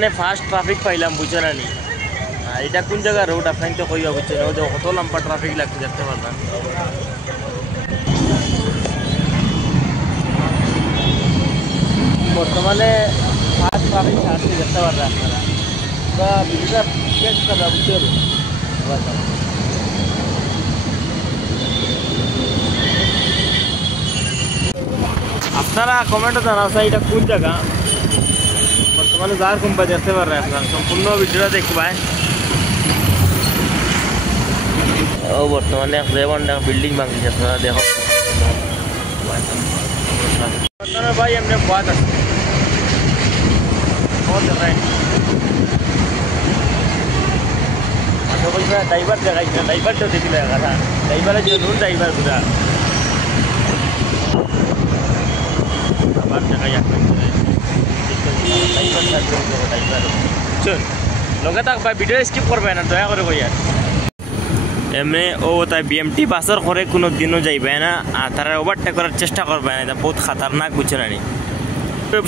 বর্তমানে first traffic পাইলাম বুঝছেন নি। এটা কোন জায়গা রোড আপনার তো কইবা বুঝছেন, ও যে কত লম্বা ট্রাফিক লাগছে দেখতে পারলাম। বর্তমানে ফার্স্ট ট্রাফিক আসছে দেখতে পারবেন আপনারা, বা ভিডিওটা শেষ করা বুঝছেন। আপনারা কমেন্টে জানাচ্ছেন এটা কোন জায়গা, বর্তমানে যার কোম্পানি দেখতে পারেন আপনারা সম্পূর্ণ ভিডিওটা দেখবেন। ও বর্তমানে বিল্ডিং ভাঙছে আপনারা দেখো ভাই এমনি বাদ আছে ড্রাইভার দেখাইছে, ড্রাইভারটা দেখিলে কথা ড্রাইভারের জন্য ড্রাইভার পুরা আবার দেখাই লগে থাক ভাই, ভিডিও স্কিপ করবে না দয়া করে কই। আর এমনি ও তাই বিএমটি বাসর করে কোনো দিনও যাইবে না, আর তারা ওভারটেক করার চেষ্টা করবে না, এটা বহুত খাতারনাক বুঝছেন নি।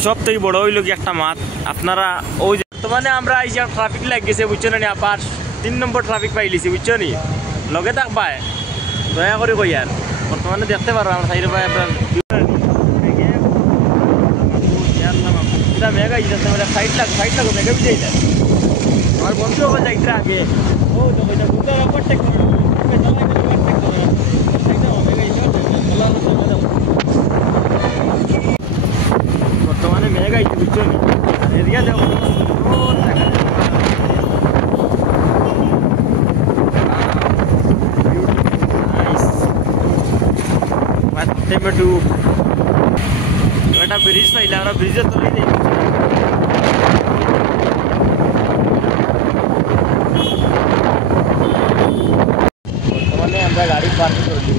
সব থেকে বড় হইল কি একটা মাত আপনারা ওই বর্তমানে আমরা এই যে ট্রাফিক লাগ গেছে বুঝছেন নি, আবার 3 নম্বর ট্রাফিক পাইলিছি বুঝছো নি। লগে থাক ভাই দয়া করে কই। আর বর্তমানে দেখতে পারো আমরা সাইড ভাই আপনার মেঘা সাইড লাগো মেঘা বুঝাই দেয় আমার বন্ধু আবার যাইতে আগে ও তো কইটা বন্ধু ওভারটেক করে বর্তমানে মেঘ আইছে বুঝছো নি। এদিকে দেখো টমেটো একটা ব্রিজ পাইলে আমরা ব্রিজের তলে যাই। বর্তমানে আমরা গাড়ি পার্কিং করে দিব,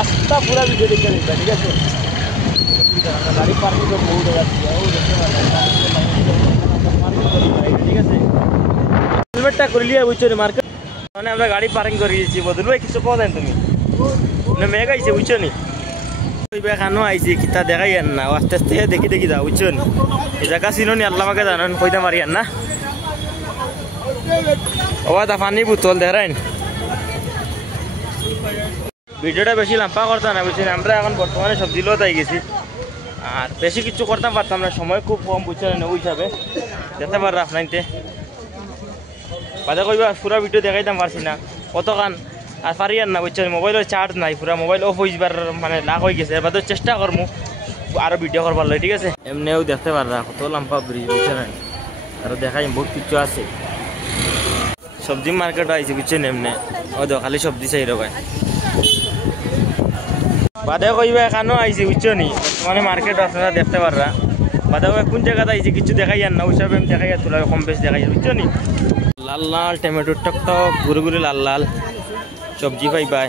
আস্তা পুরা ভিডিও দেখে নিবা ঠিক আছে। আমরা গাড়ি পার্কিং করে বহু জায়গা ঠিক আছে, হেলমেটটা করে লিয়া বুঝছো মার্কেট মানে আমরা গাড়ি পার্কিং করে দিয়েছি। বদল ভাই কিছু পাওয়া যায় তুমি না মেঘ আইছে বুঝছো নি, খানো আইছি কিতা দেখাই আর না আস্তে আস্তে দেখি দেখি যাও বুঝছো নি। এই জায়গা চিনো নি আল্লাহ আমাকে জানেন কইতে মারি আর না ও দা পানি বোতল দেখাইন। ভিডিওটা বেশি লম্বা করতাম না বুঝছেন, আমরা এখন বর্তমানে সবজি লো তাই গেছি আর বেশি কিছু করতে পারতাম না, সময় খুব কম বুঝছেন ওই হিসাবে দেখতে পাররা আপনাইতে বাদে কইবা পুরা ভিডিও দেখাইতাম পারছি না কতক্ষণ আর পারি আর না বুঝছেন। মোবাইলের চার্জ নাই, পুরা মোবাইল অফ হইবার মানে লাখ হয়ে গেছে, এবার চেষ্টা করবো আরো ভিডিও করবার লাগে ঠিক আছে। এমনিও দেখতে পাররা কত লম্বা ব্রিজ বুঝছেন, আরো দেখাই বহুত কিছু আছে। সবজি মার্কেট আইছে বুঝছেন এমনি ও তো খালি সবজি চাই রবাই বাদে কইবা এখানো আইছে বুঝছো নি। মানে মার্কেট আপনারা দেখতে পাররা বাদে কইবা কোন জায়গাতে আইছে কিছু দেখাই আর না ওই হিসাবে আমি দেখাই তোলা কম বেশ দেখাই বুঝছো নি। লাল লাল টমেটো টক টক ঘুরে ঘুরে লাল লাল সবজি পাইবাই।